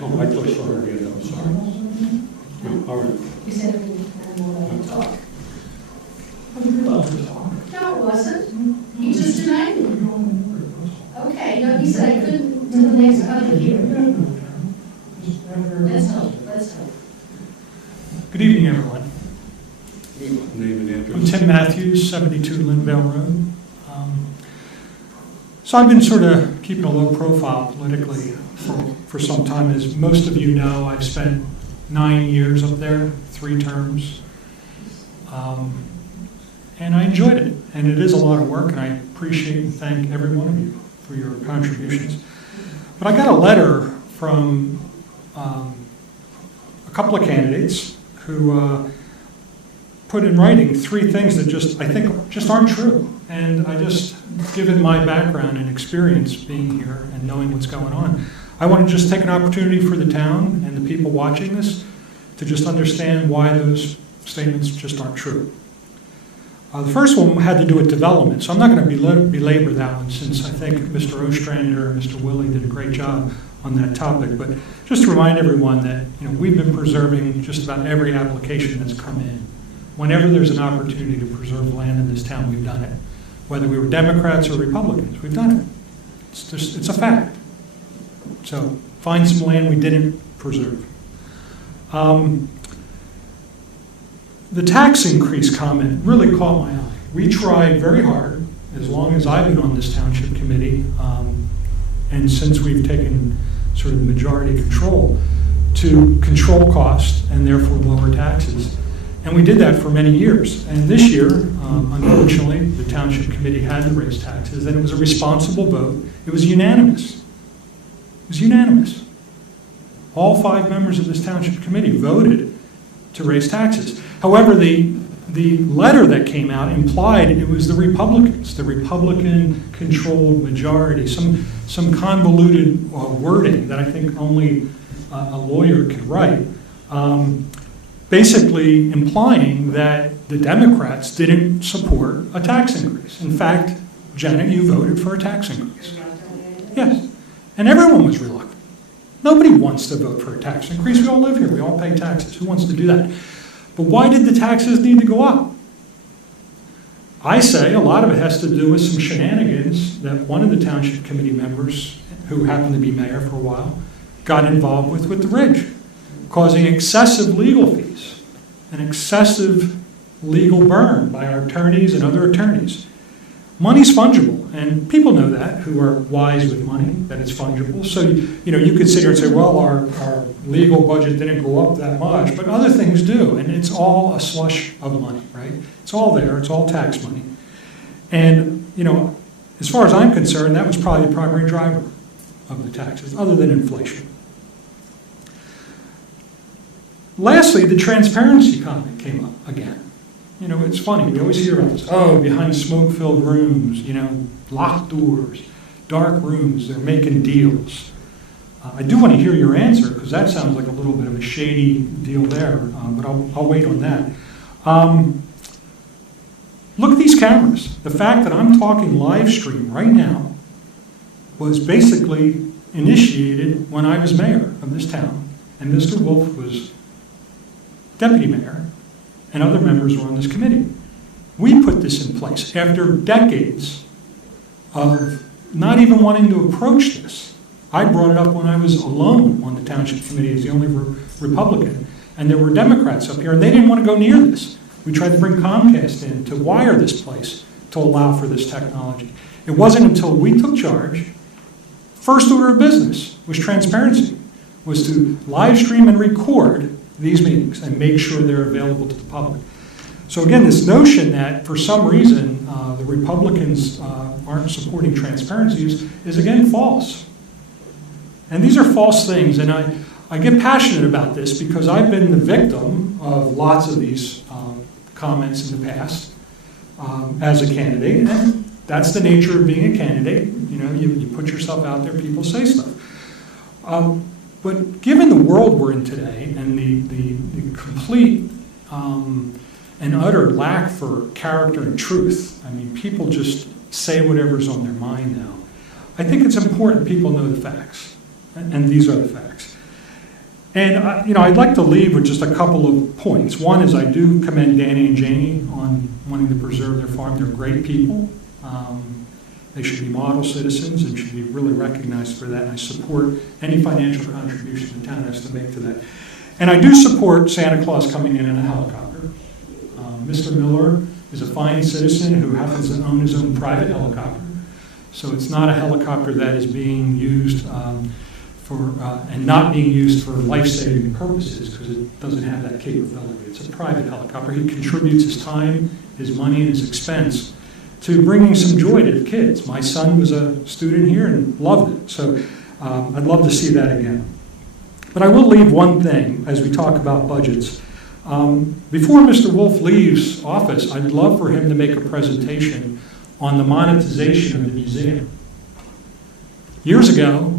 Oh, I thought you saw her hand up, I'm sorry. No, all right. You said I didn't want to talk. No, it wasn't. He just denied me. Okay, no, he said I couldn't to the next public hearing. Let's hope. Good evening, everyone. Name and address. I'm Tim Matthews, 72 Lindbergh Road. So I've been sort of keeping a low profile politically for some time. As most of you know, I've spent 9 years up there, 3 terms. and I enjoyed it. And it is a lot of work, and I appreciate and thank every one of you for your contributions. But I got a letter from a couple of candidates who put in writing 3 things that I think just aren't true. And I just, given my background and experience being here and knowing what's going on, I want to just take an opportunity for the town and the people watching this to just understand why those statements just aren't true. The first one had to do with development, so I'm not going to belabor that one, since I think Mr. Ostrander and Mr. Willie did a great job on that topic. But just to remind everyone that we've been preserving just about every application that's come in. Whenever there's an opportunity to preserve land in this town, we've done it. Whether we were Democrats or Republicans, we've done it. It's a fact. So find some land we didn't preserve. The tax increase comment really caught my eye. We tried very hard, as long as I've been on this township committee, and since we've taken sort of majority control, to control costs and therefore lower taxes. And we did that for many years. And this year, unfortunately, the township committee had to raise taxes, and it was a responsible vote. It was unanimous. It was unanimous. All 5 members of this township committee voted to raise taxes. However, the letter that came out implied it was the Republicans, the Republican-controlled majority, some convoluted wording that I think only a lawyer could write, basically implying that the Democrats didn't support a tax increase. In fact, Jenna, you voted for a tax increase. Yes, and everyone was reluctant. Nobody wants to vote for a tax increase. We all live here. We all pay taxes. Who wants to do that? But why did the taxes need to go up? I say a lot of it has to do with some shenanigans that one of the township committee members, who happened to be mayor for a while, got involved with the Ridge, causing excessive legal fees, an excessive legal burn by our attorneys and other attorneys. Money's fungible, and people know that, who are wise with money, that it's fungible. So, you could sit here and say, well, our legal budget didn't go up that much, but other things do, and it's all a slush of money, right? It's all there, it's all tax money. And, as far as I'm concerned, that was probably the primary driver of the taxes, other than inflation. Lastly, the transparency comment came up again. It's funny, we always hear about this, behind smoke-filled rooms, locked doors, dark rooms, they're making deals. I do want to hear your answer, because that sounds like a little bit of a shady deal there, but I'll wait on that. Look at these cameras. The fact that I'm talking live stream right now was basically initiated when I was mayor of this town, and Mr. Wolf was deputy mayor, and other members were on this committee. We put this in place after decades of not even wanting to approach this. I brought it up when I was alone on the township committee as the only Republican, and there were Democrats up here, and they didn't want to go near this. We tried to bring Comcast in to wire this place to allow for this technology. It wasn't until we took charge, first order of business was transparency, was to live stream and record these meetings and make sure they're available to the public. So again, this notion that for some reason the Republicans aren't supporting transparency is again false. And these are false things, and I get passionate about this because I've been the victim of lots of these comments in the past as a candidate, and that's the nature of being a candidate. You put yourself out there, people say stuff. But given the world we're in today and the complete and utter lack for character and truth, people just say whatever's on their mind now. I think it's important people know the facts, and these are the facts. And I'd like to leave with just a couple of points. One is I do commend Danny and Janie on wanting to preserve their farm. They're great people. They should be model citizens and should be really recognized for that. And I support any financial contribution the town has to make to that. And I do support Santa Claus coming in a helicopter. Mr. Miller is a fine citizen who happens to own his own private helicopter. So it's not a helicopter that is being used and not being used for life-saving purposes because it doesn't have that capability. It's a private helicopter. He contributes his time, his money, and his expense to bringing some joy to the kids. My son was a student here and loved it, so I'd love to see that again. But I will leave one thing as we talk about budgets. Before Mr. Wolf leaves office, I'd love for him to make a presentation on the monetization of the museum. Years ago,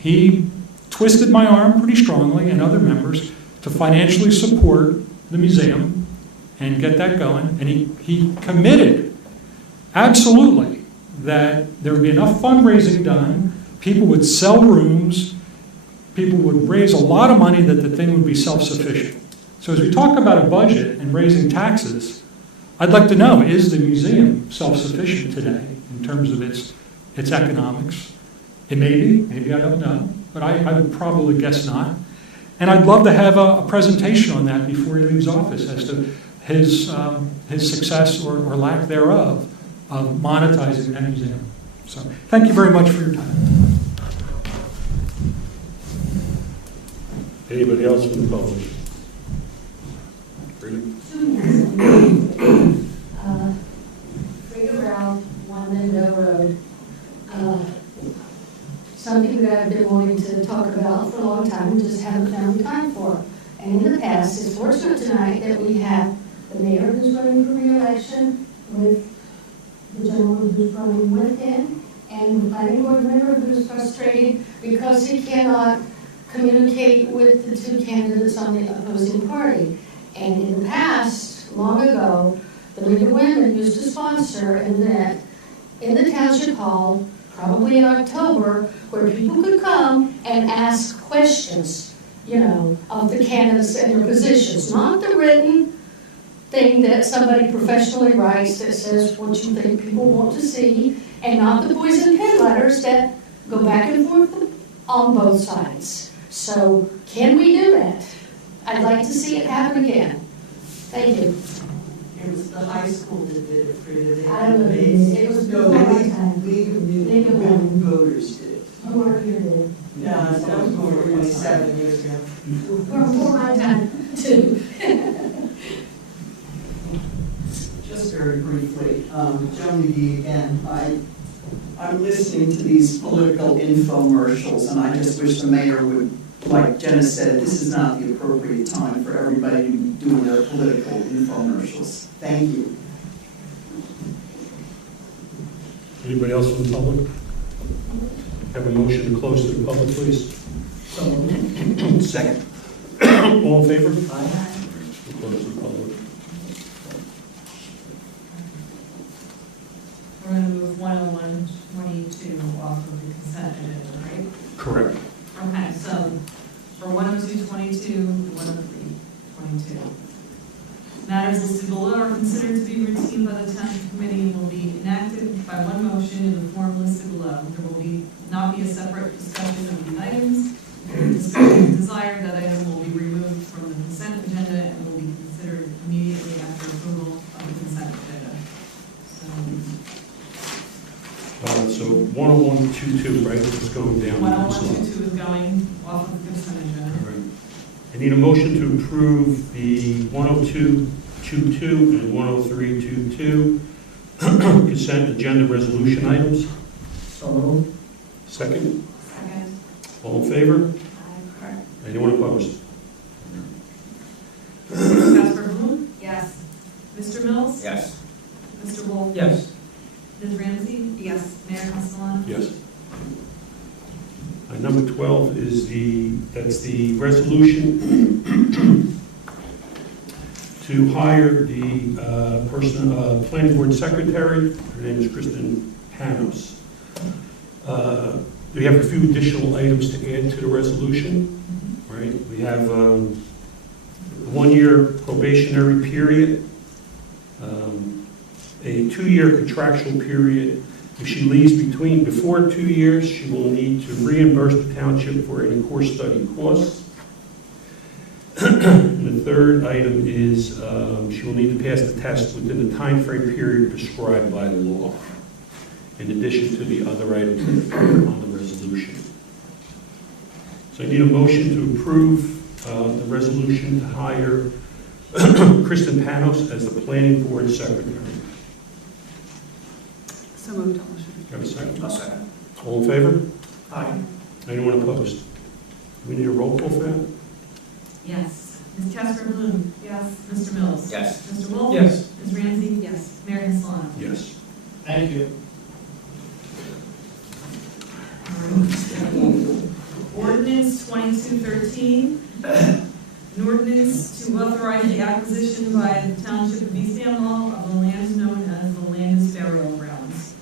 he twisted my arm pretty strongly and other members to financially support the museum and get that going. And he committed, absolutely, that there would be enough fundraising done, people would sell rooms, people would raise a lot of money that the thing would be self-sufficient. So as we talk about a budget and raising taxes, I'd like to know, is the museum self-sufficient today in terms of its economics? It may be, maybe I don't know, but I would probably guess not. And I'd love to have a presentation on that before he leaves office as to his success or lack thereof of monetizing that museum. So thank you very much for your time. Anybody else from the public? Frida Brown, 1 Lindbergh Road. Something that I've been wanting to talk about for a long time and just haven't found time for. And in the past, it's fortunate tonight that we have the mayor who's running for re-election with the gentleman who's running with him, and the planning board member who's frustrated because he cannot communicate with the two candidates on the opposing party. And in the past, long ago, the League of Women used to sponsor an event in the township hall, probably in October, where people could come and ask questions, of the candidates and their positions. Not the written thing that somebody professionally writes that says what you think people want to see, and not the poison pen letters that go back and forth on both sides. So, can we do that? I'd like to see it happen again. Thank you. It was the high school that did it, Frida. I don't know. It was before my time. League of Women Voters did it. Who worked here then? Yeah, that was more than 27 years ago. Before my time, too. Just very briefly, Joan Mcgee again. I'm listening to these political infomercials, and I just wish the mayor would, like Jenna said, this is not the appropriate time for everybody to be doing their political infomercials. Thank you. Anybody else from the public? Have a motion to close to the public, please. Second. All in favor? Aye. We'll close to the public. We're going to move 101-22 off of the consent agenda, right? Correct. Okay, so for 102-22, 103-22. Matters listed below are considered to be routine by the township committee and will be enacted by one motion in the form listed below. There will not be a separate discussion of these items. If the discussion is desired, that item will be removed from the consent agenda and will be considered immediately after approval of the consent agenda. So 101-22, right? It's going down. 101-22 is going off of the consent agenda. All right. I need a motion to approve the 102-22 and 103-22 consent agenda resolution items. So moved. Second. Second. All in favor? Aye. Anyone opposed? Ms. Perrone? Yes. Mr. Mills? Yes. Mr. Wolf? Yes. Ms. Ramsey? Yes. Mayor Castellano? Yes. Number 12 is that's the resolution to hire the planning board secretary. Her name is Kristen Panos. We have a few additional items to add to the resolution, right? We have a 1-year probationary period, a 2-year contractual period. If she leaves before 2 years, she will need to reimburse the township for any course study costs. And the third item is she will need to pass the test within the time frame period prescribed by the law, in addition to the other items that appear on the resolution. So I need a motion to approve the resolution to hire Kristen Panos as the planning board secretary. So moved. Do you have a second? I'll second. All in favor? Aye. Anyone opposed? Do we need a roll call for that? Yes. Ms. Casper Bloom? Yes. Mr. Mills? Yes. Mr. Wolf? Yes. Ms. Ramsey? Yes. Mayor Castellano? Yes. Thank you. Ordinance 2213, an ordinance to authorize the acquisition by the Township of East Amwell of the land known as the Landis Burial Grounds.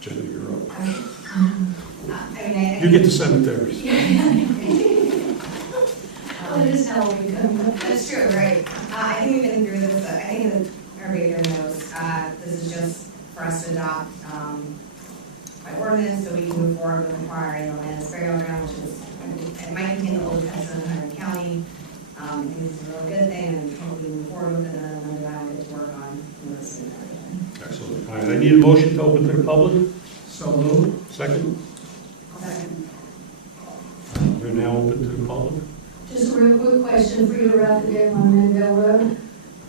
Jenna, you're up. I mean, You get the cemeteries. Oh, it is how we go. That's true, right? I think we've been through this, I think that everybody here knows, this is just for us to adopt, by ordinance, so we can move forward with acquiring the Landis Burial Ground, which is, it might contain the old Hudson in Hunter County. I think it's a really good thing, and hopefully move forward with it, and then Linda and I will get to work on this and everything. Excellent. All right, I need a motion to open to the public. So moved. Second. Second. We're now open to the public. Just a real quick question for you to wrap it down on Mandel Road.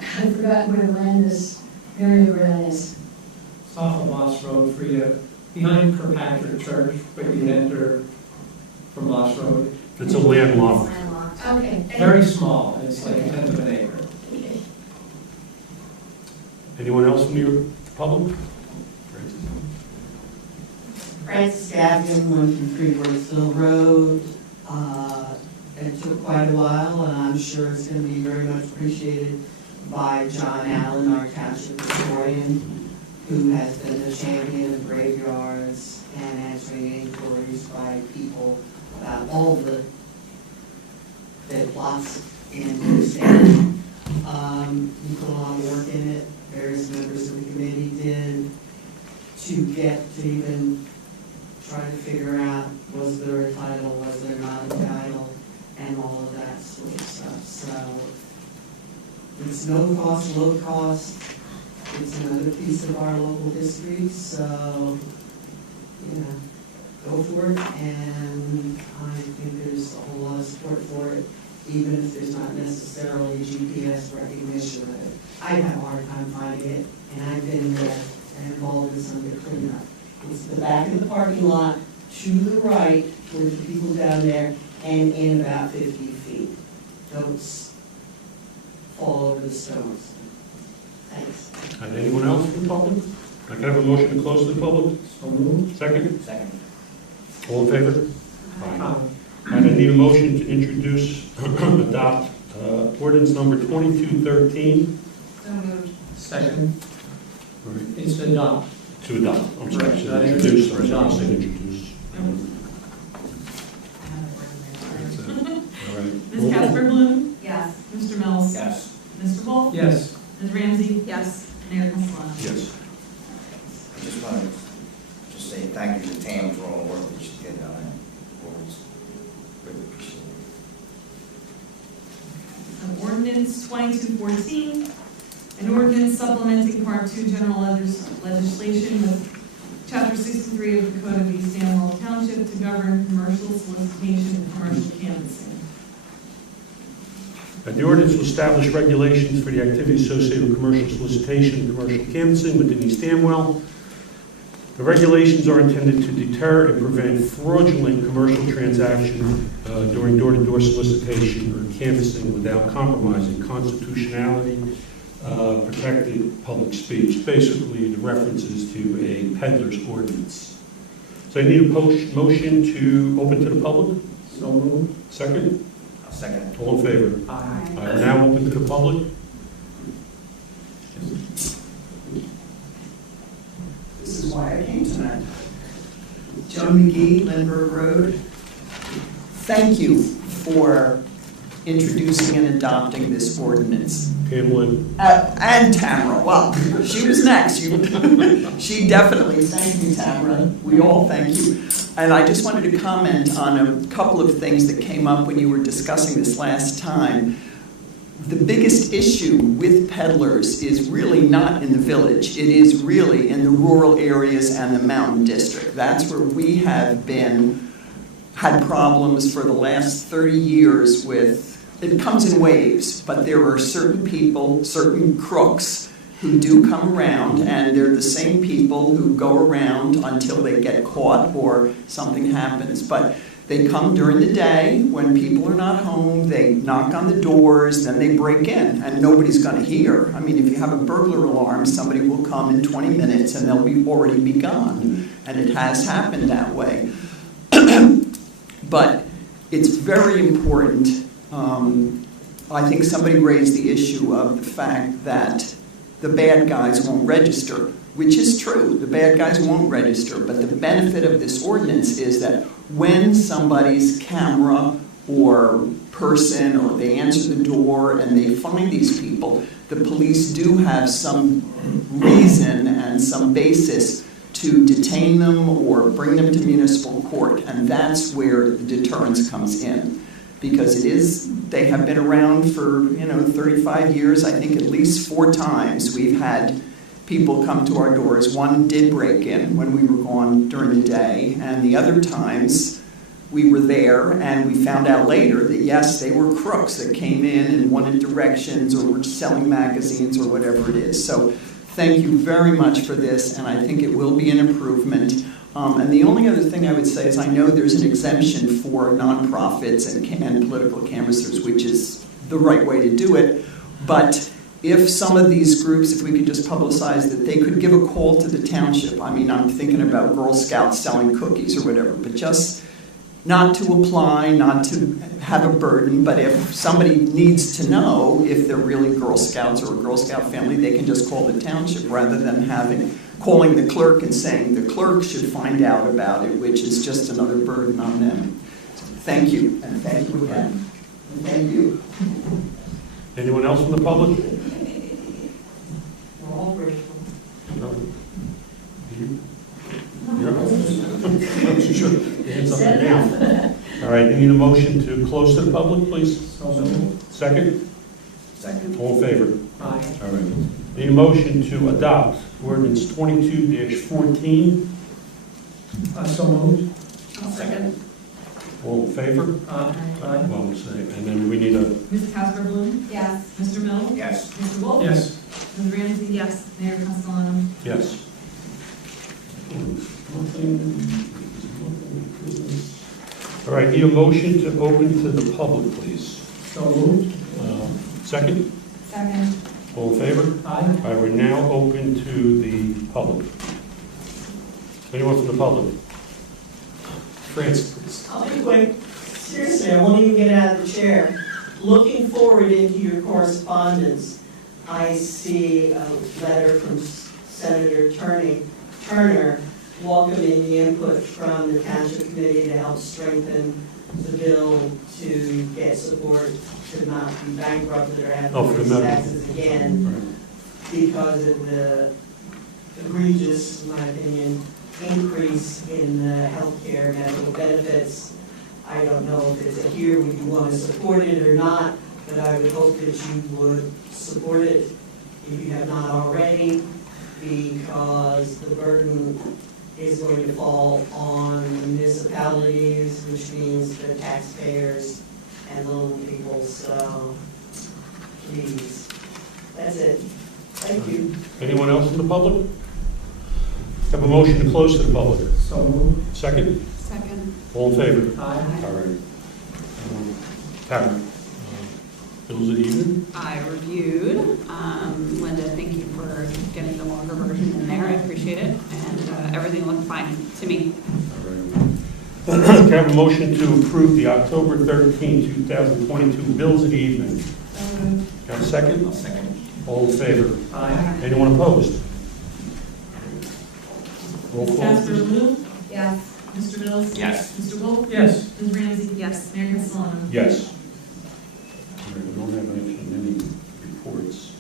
I've forgotten where the Landis burial ground is. It's off of Moss Road, Frida, behind Kirkpatrick Church, but you enter from Moss Road. It's a landlocked. Landlocked. Okay. Very small, it's like a tenth of an acre. Okay. Anyone else from your public? Francis Gavin, 123 Rosehill Road. It took quite a while, and I'm sure it's going to be very much appreciated by John Allen, our township historian, who has been the champion of graveyards and answering inquiries by people about all the dead plots in the state. We put a lot of work in it. Various members of the committee did to get to even try to figure out, was there a title, was there not a title, and all of that sort of stuff. So it's no cost, low cost. It's another piece of our local history. So, you know, go for it. And I think there's a whole lot of support for it, even if there's not necessarily GPS recognition of it. I have a hard time finding it, and I've been there and involved in some of the cleanup. It's the back of the parking lot to the right with the people down there and in about 50 feet. Don't fall over the stones. Thanks. And anyone else from the public? I can have a motion to close the public? So moved. Second? Second. All in favor? Aye. And I need a motion to introduce, adopt ordinance number 2213. So moved. Second. All right. It's to adopt. To adopt, I'm sorry, Right, to not introduce, introduce, I'm sorry, I said adopt. introduce. That's it. All right. Ms. Casper Bloom? Yes. Mr. Mills? Yes. Mr. Wolf? Yes. Ms. Ramsey? Yes. Mayor Castellano? Yes. I just want to just say thank you to Tam for all the work that she did on it. Always really appreciate it. Ordinance 2214, an ordinance supplementing Part 2 general legislation with Chapter 63 of the Code of East Amwell Township to govern commercial solicitation and commercial canvassing. The ordinance will establish regulations for the activities associated with commercial solicitation and commercial canvassing within East Amwell. The regulations are intended to deter and prevent fraudulent commercial transactions during door-to-door solicitation or canvassing without compromising constitutionality, protected public speech. Basically, the references to a peddler's ordinance. So I need a motion to open to the public. So moved. Second? I'll second it. All in favor? Aye. Now open to the public. This is why I came tonight. Joan Mcgee, Lindbergh Road. Thank you for introducing and adopting this ordinance. Hamlin. And Tamara, well, she was next. She definitely, thank you, Tamara. We all thank you. And I just wanted to comment on a couple of things that came up when you were discussing this last time. The biggest issue with peddlers is really not in the village. It is really in the rural areas and the mountain district. That's where we have been had problems for the last 30 years with, it comes in waves, but there are certain people, certain crooks who do come around, and they're the same people who go around until they get caught or something happens. But they come during the day when people are not home, they knock on the doors, then they break in, and nobody's going to hear. I mean, if you have a burglar alarm, somebody will come in 20 minutes and they'll already be gone. And it has happened that way. But it's very important. I think somebody raised the issue of the fact that the bad guys won't register, which is true. The bad guys won't register, but the benefit of this ordinance is that when somebody's camera or person, or they answer the door and they find these people, the police do have some reason and some basis to detain them or bring them to municipal court, and that's where the deterrence comes in. Because they have been around for 35 years. I think at least 4 times we've had people come to our doors. One did break in when we were gone during the day, and the other times we were there and we found out later that yes, they were crooks that came in and wanted directions or were selling magazines or whatever it is. So thank you very much for this, and I think it will be an improvement. And the only other thing I would say is I know there's an exemption for nonprofits and political canvassers, which is the right way to do it. But if some of these groups, if we could just publicize that they could give a call to the township. I mean, I'm thinking about Girl Scouts selling cookies or whatever, but just not to apply, not to have a burden, but if somebody needs to know if they're really Girl Scouts or a Girl Scout family, they can just call the township rather than calling the clerk and saying the clerk should find out about it, which is just another burden on them. Thank you, and thank you again. And thank you. Anyone else from the public? We're all grateful. No. You? Sure. Hands up and down. All right, you need a motion to close to the public, please? Second? Second. All in favor? Aye. All right. Need a motion to adopt ordinance 22-14. So moved. I'll second. All in favor? Aye. Well, we'll say, and then we need a, Ms. Casper Bloom? Yes. Mr. Mill? Yes. Mr. Wolf? Yes. Ms. Ramsey? Yes. Mayor Castellano? yes. All right, need a motion to open to the public, please. So moved. Second? Second. All in favor? Aye. All right, we're now open to the public. Anyone from the public? Francis, please. I'll be quick. Seriously, I won't even get out of the chair. Looking forward into your correspondence, I see a letter from Senator Turner welcoming the input from the Township Committee to help strengthen the bill to get support to not be bankrupted or have to for the raise medical. taxes again because of the egregious, in my opinion, increase in the healthcare medical benefits. I don't know if it's a here, would you want to support it or not, but I would hope that you would support it if you have not already, because the burden is going to fall on the municipalities, which means the taxpayers and the little people, so please. That's it. Thank you. Anyone else in the public? Have a motion to close to the public. So moved. Second? Second. All in favor? Aye. All right. Karen, bills of the evening? I reviewed. Linda, thank you for getting the longer version in there. I appreciate it. And everything looked fine to me. All right. Can I have a motion to approve the October 13, 2022 bills of the evening? Got a second? Second. All in favor? Aye. Anyone opposed? Roll Ms. call. Casper Bloom? Yes. Mr. Mills? Yes. Mr. Wolf? Yes. Ms. Ramsey? Yes. Mayor Castellano? Yes. All right, we don't have actually many reports.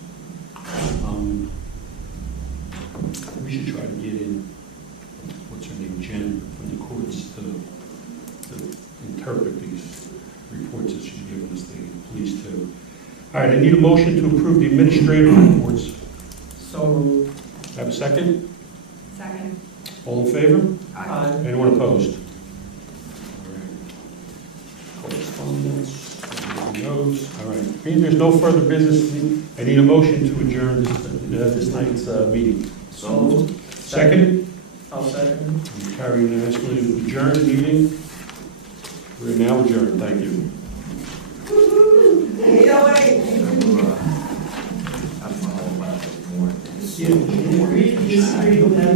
We should try to get in, what's her name, Jen, from the courts to interpret these reports that she's given us, the police too. All right, I need a motion to approve the administrative reports. So moved. Have a second? Second. All in favor? Aye. Anyone opposed? All right. minutes? Noes? All right. Being there's no further business, I need a motion to adjourn this night's meeting. So moved. Second? I'll second. Carry unanimously to adjourn the meeting. We're now adjourned. Thank you. You know what? I'm all about it more. You agree to disagree with them.